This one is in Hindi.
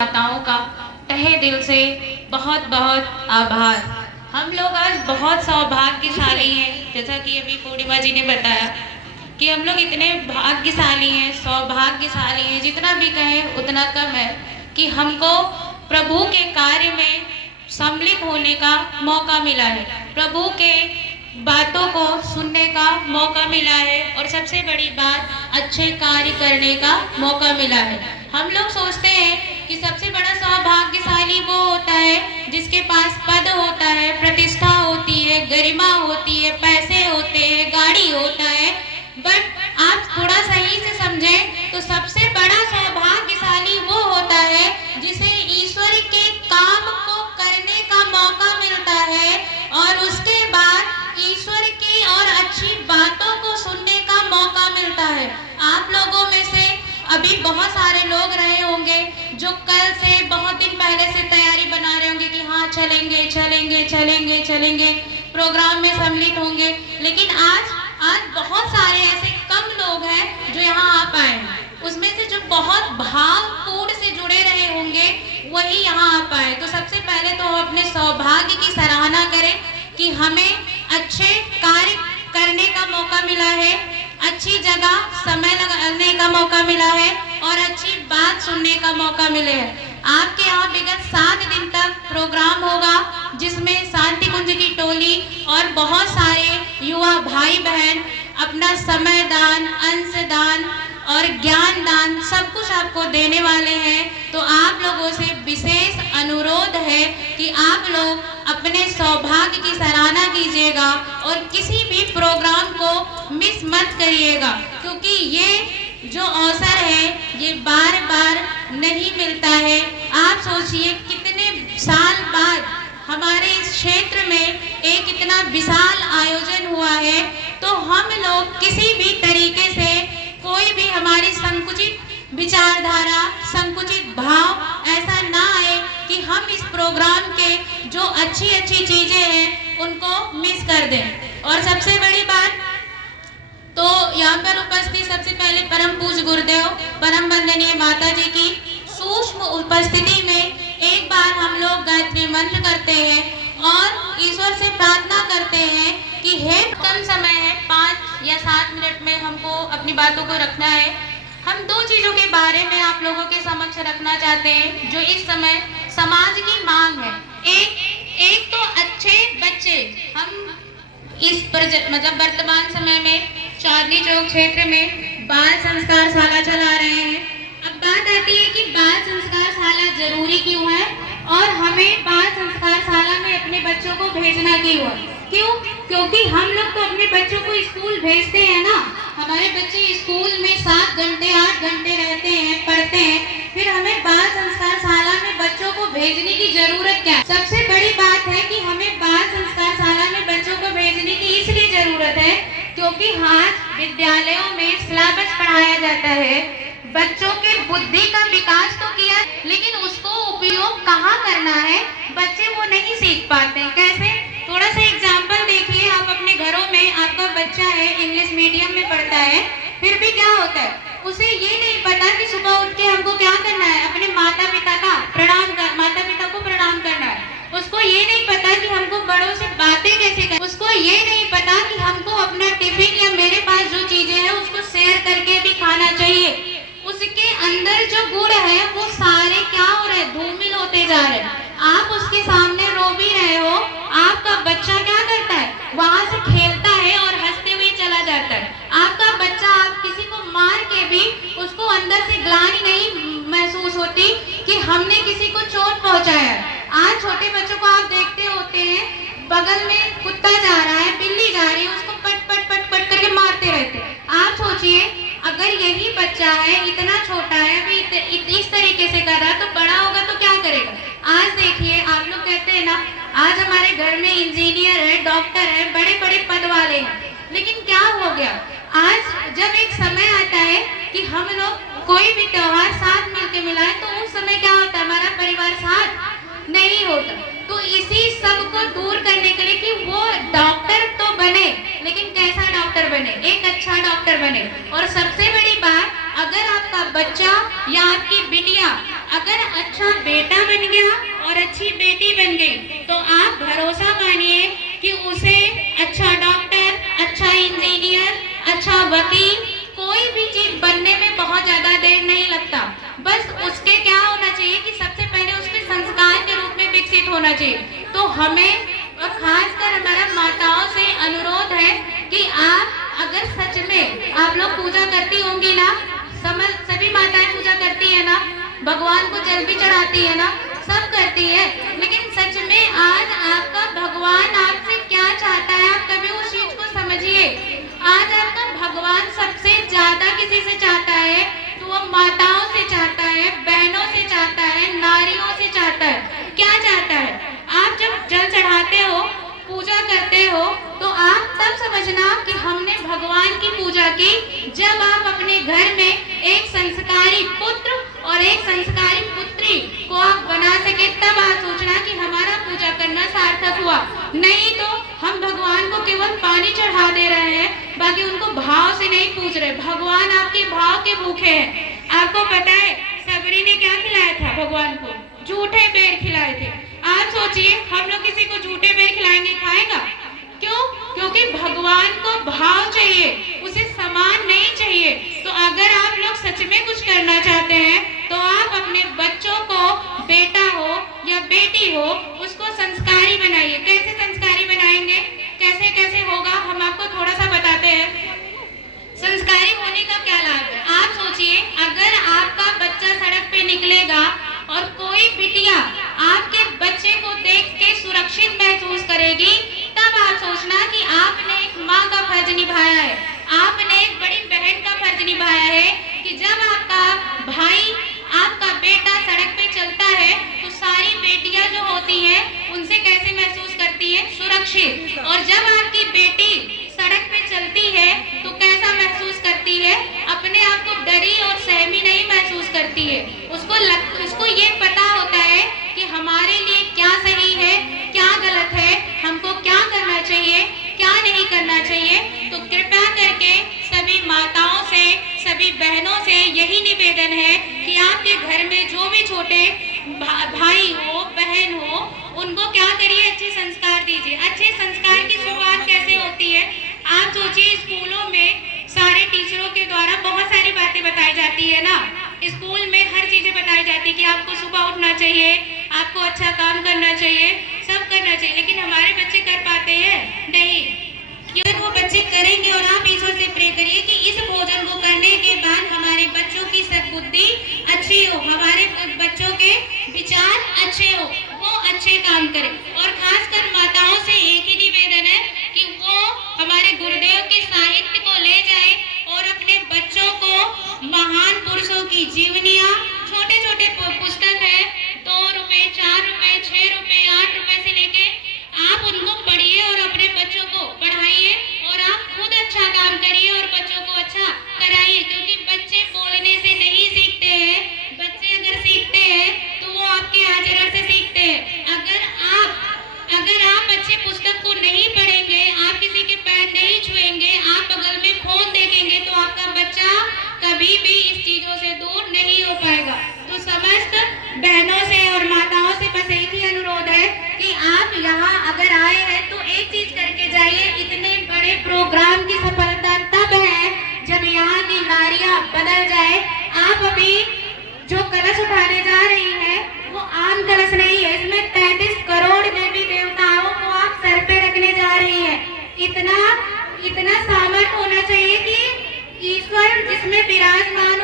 माताओं का तहे दिल से बहुत बहुत आभार। हम लोग आज बहुत सौभाग्यशाली हैं, जैसा कि अभी पूर्णिमा जी ने बताया कि हम लोग इतने भाग्यशाली हैं, सौभाग्यशाली हैं, जितना भी कहें उतना कम है कि हमको प्रभु के कार्य में सम्मिलित होने का मौका मिला है, प्रभु के बातों को सुनने का मौका मिला है और सबसे बड़ी बात अच्छे कार्य करने का मौका मिला है। हम लोग सोचते हैं कि सबसे बड़ा सौभाग्यशाली वो होता है जिसके पास पद होता है, प्रतिष्ठा होती है, गरिमा होती है, पैसे होते हैं, गाड़ी होता है। बट आप थोड़ा सही से समझें तो सबसे बड़ा सौभाग्यशाली वो होता है जिसे ईश्वर के काम को करने का मौका मिलता है और उसके बाद ईश्वर की और अच्छी बातों को सुनने का मौका मिलता है। आप लोगों में से अभी बहुत सारे लोग रहे होंगे जो कल से बहुत दिन पहले से तैयारी बना रहे होंगे कि हाँ चलेंगे चलेंगे चलेंगे चलेंगे, प्रोग्राम में सम्मिलित होंगे, लेकिन आज बहुत सारे ऐसे कम लोग हैं जो यहाँ आ पाए हैं। उसमें से जो बहुत भावपूर्ण से जुड़े रहे होंगे वही यहाँ आ पाए। तो सबसे पहले तो हम अपने सौभाग्य की सराहना करें कि हमें अच्छे कार्य करने का मौका मिला है, अच्छी जगह समय लगाने का मौका मिला है और अच्छी बात सुनने का मौका मिले है। आपके यहाँ विगत 7 दिन तक प्रोग्राम होगा जिसमें शांति कुंज की टोली और बहुत सारे युवा भाई बहन अपना समय दान, अंश दान और ज्ञान दान सब कुछ आपको देने वाले हैं। तो आप लोगों से विशेष अनुरोध है कि आप लोग अपने सौभाग्य की सराहना कीजिएगा और किसी भी प्रोग्राम को मिस मत करिएगा, क्योंकि ये जो अवसर है ये बार बार नहीं मिलता है। आप सोचिए कितने साल बाद हमारे इस क्षेत्र में एक इतना विशाल आयोजन हुआ है, तो हम लोग किसी भी तरीके से कोई भी हमारी संकुचित विचारधारा, संकुचित भाव ऐसा ना आए कि हम इस प्रोग्राम के जो अच्छी अच्छी चीजें हैं उनको मिस कर दें। और सबसे बड़ी बात तो यहाँ पर उपस्थित सबसे पहले परम पूज्य गुरुदेव, परम वंदनीय माता जी की सूक्ष्म उपस्थिति में एक बार हम लोग गायत्री मंत्र करते हैं और ईश्वर से प्रार्थना करते हैं कि हे, कम समय है, 5 या 7 मिनट में हमको अपनी बातों को रखना है। हम 2 चीजों के बारे में आप लोगों के समक्ष रखना चाहते हैं जो इस समय समाज की मांग है। एक तो अच्छे बच्चे, हम इस मतलब वर्तमान समय में चांदनी चौक क्षेत्र में बाल संस्कार शाला चला रहे हैं। अब बात आती है कि बाल संस्कार शाला जरूरी क्यों है और हमें बाल संस्कार शाला में अपने बच्चों को भेजना क्यों? क्योंकि हम लोग तो अपने बच्चों को स्कूल भेजते हैं ना, हमारे बच्चे स्कूल में 7 घंटे 8 घंटे रहते हैं, पढ़ते हैं, फिर हमें बाल संस्कार शाला में बच्चों को भेजने की जरूरत क्या? सबसे बड़ी बात है कि हमें बाल संस्कार शाला में बच्चों को भेजने की इसलिए जरूरत है क्योंकि आज विद्यालयों में सिलेबस पढ़ाया जाता है, बच्चों के बुद्धि का विकास तो किया, लेकिन उसको उपयोग कहाँ करना है बच्चे वो नहीं सीख पाते। कैसे? थोड़ा सा एग्जाम्पल देखिए, आप अपने घरों में, आपका बच्चा है इंग्लिश मीडियम में पढ़ता है, फिर भी क्या होता है, उसे ये नहीं पता कि सुबह उठ के हमको क्या करना है, अपने माता पिता को प्रणाम करना है। उसको ये नहीं पता कि हमको बड़ों से बातें कैसे करनी, उसको ये नहीं पता कि हमको अपना टिफिन या मेरे पास जो चीजें हैं उसको शेयर करके भी खाना चाहिए। उसके अंदर जो गुण है वो सारे क्या हो रहे हैं, धूमिल होते जा रहे हैं। आप उसके सामने रो भी रहे हो, आपका बच्चा क्या करता है, वहां से खेलता है और हंसते हुए चला जाता है। आपका बच्चा, आप किसी को मार के भी उसको अंदर से ग्लानि नहीं महसूस होती कि हमने किसी को चोट पहुंचाया है। आज छोटे बच्चों को आप देखते होते हैं, बगल में कुत्ता जा रहा है, बिल्ली जा रही है, उसको पट पट पट पट करके मारते रहते हैं। आप सोचिए अगर यही बच्चा है, इतना छोटा है, अभी इस तरीके से कर रहा है, तो बड़ा होगा तो क्या करेगा? आज देखिए, आप लोग कहते हैं ना, आज हमारे घर में इंजीनियर है, डॉक्टर है, बड़े बड़े पद वाले हैं, लेकिन क्या हो गया, आज जब एक समय आता है कि हम लोग कोई भी त्योहार साथ मिलके मिलाए तो उस समय क्या होता है, हमारा परिवार साथ नहीं होता। तो इसी सब को दूर करने के लिए कि वो डॉक्टर तो बने, लेकिन कैसा डॉक्टर बने, एक अच्छा डॉक्टर बने। और सबसे बड़ी बात, अगर आपका बच्चा या आपकी बिटिया अगर अच्छा बेटा बन गया और अच्छी बेटी बन गई तो आप भरोसा मानिए कि उसे अच्छा डॉक्टर, अच्छा इंजीनियर, अच्छा वकील, कोई भी चीज बनने में बहुत ज्यादा देर नहीं लगता। बस उसके क्या होना चाहिए कि सबसे पहले उसके संस्कार के रूप में विकसित होना चाहिए। तो हमें खासकर हमारा माताओं से अनुरोध है कि आप अगर सच में आप लोग पूजा करती होंगी ना, सभी माताएं पूजा करती है ना, भगवान को जल भी चढ़ाती है ना, सब करती है, लेकिन सच में आज आपका भगवान आपसे क्या चाहता है, आप कभी उस चीज को समझिए। आज आपका भगवान सबसे ज्यादा किसी से चाहता है तो वो माताओं से चाहता है, बहनों से चाहता है, नारियों से चाहता है। क्या चाहता है? आप जब जल चढ़ाते हो, पूजा करते हो, तो आप तब समझना कि हमने भगवान की पूजा की। जब आप अपने घर में एक संस्कारी पुत्र और एक संस्कारी पुत्री को आप बना सके, तब आप सोचना कि हमारा पूजा करना सार्थक हुआ। नहीं तो हम भगवान को केवल पानी चढ़ा दे रहे हैं, बाकी उनको भाव से नहीं पूज रहे। भगवान आपके भाव के भूखे हैं। आपको पता है सबरी ने क्या खिलाया था भगवान को? झूठे बेर खिलाए थे। आप सोचिए, हम लोग किसी को झूठे बेर खिलाएंगे, खाएगा? क्यों? क्योंकि भगवान को भाव चाहिए, उसे सामान नहीं चाहिए। तो अगर आप लोग सच में कुछ करना चाहते हैं तो आप अपने बच्चों को, बेटा हो या बेटी हो, उसको संस्कारी बनाइए। कैसे संस्कारी बनाएंगे, कैसे कैसे होगा, हम आपको थोड़ा सा बताते हैं। संस्कारी होने का क्या लाभ है? आप सोचिए, अगर आपका बच्चा सड़क पे निकलेगा और कोई बिटिया आपके बच्चे को देख के सुरक्षित महसूस करेगी, तब आप सोचना कि आपने एक माँ का फर्ज निभाया है, आपने एक बड़ी बहन का फर्ज निभाया है कि जब आपका भाई, आपका बेटा सड़क पे चलता है तो सारी बेटियां जो होती हैं उनसे कैसे महसूस करती है? सुरक्षित। और जब आपकी बेटी सड़क पे चलती है तो कैसा महसूस करती है? अपने आप को डरी और सहमी नहीं महसूस करती है। उसको ये पता होता है कि हमारे लिए क्या सही है, क्या गलत है, हमको क्या करना चाहिए, क्या नहीं करना चाहिए। तो कृपया करके सभी माताओं से, सभी बहनों से यही निवेदन है कि आपके घर में जो भी छोटे भाई हो, बहन हो, उनको क्या करिए? अच्छे संस्कार दीजिए। अच्छे संस्कार की शुरुआत कैसे होती है? आप सोचिए, स्कूलों में सारे टीचरों के द्वारा बहुत सारी बातें बताई जाती है ना। स्कूल में हर चीजें बताई जाती है कि आपको सुबह उठना चाहिए, आपको अच्छा काम करना चाहिए, सब करना चाहिए, लेकिन हमारे बच्चे कर पाते हैं? नहीं। क्यों? वो बच्चे करेंगे और आप ईश्वर से प्रे करिए कि इस भोजन को करने के बाद हमारे बच्चों की सद्बुद्धि अच्छी हो, हमारे बच्चों के विचार अच्छे हो, वो अच्छे काम करें। और खासकर माताओं से एक ही निवेदन है कि वो हमारे गुरुदेव के साहित्य को ले जाए और अपने बच्चों को महान पुरुषों की जीवनियां, छोटे छोटे पुस्तक है, 2 रुपए, 4 रुपए, 6 रुपए, 8 रुपए से लेके आप उनको पढ़िए और अपने बच्चों को पढ़ाइए और आप खुद अच्छा काम करिए और बच्चों को अच्छा कराइए। क्योंकि बच्चे बोलने से नहीं सीखते हैं, बच्चे अगर सीखते हैं तो वो आपके आचरण से सीखते हैं। अगर आप अच्छे पुस्तक को नहीं पढ़ेंगे, आप किसी के पैर नहीं छुएंगे, आप बगल में फोन देखेंगे, तो आपका बच्चा कभी भी इस चीजों से दूर नहीं हो पाएगा। तो समस्त बहनों से और माताओं से बस एक ही अनुरोध है कि आप यहाँ अगर आए हैं तो एक चीज करके जाइए। इतने बड़े प्रोग्राम की सफलता तब है जब यहाँ की नारियां बदल जाए। आप अभी जो कलश उठाने जा रही हैं वो आम कलश नहीं है, इसमें 33 करोड़ देवी देवताओं को आप सर पे रखने जा रही हैं। इतना सामर्थ्य होना चाहिए कि ईश्वर जिसमें विराजमान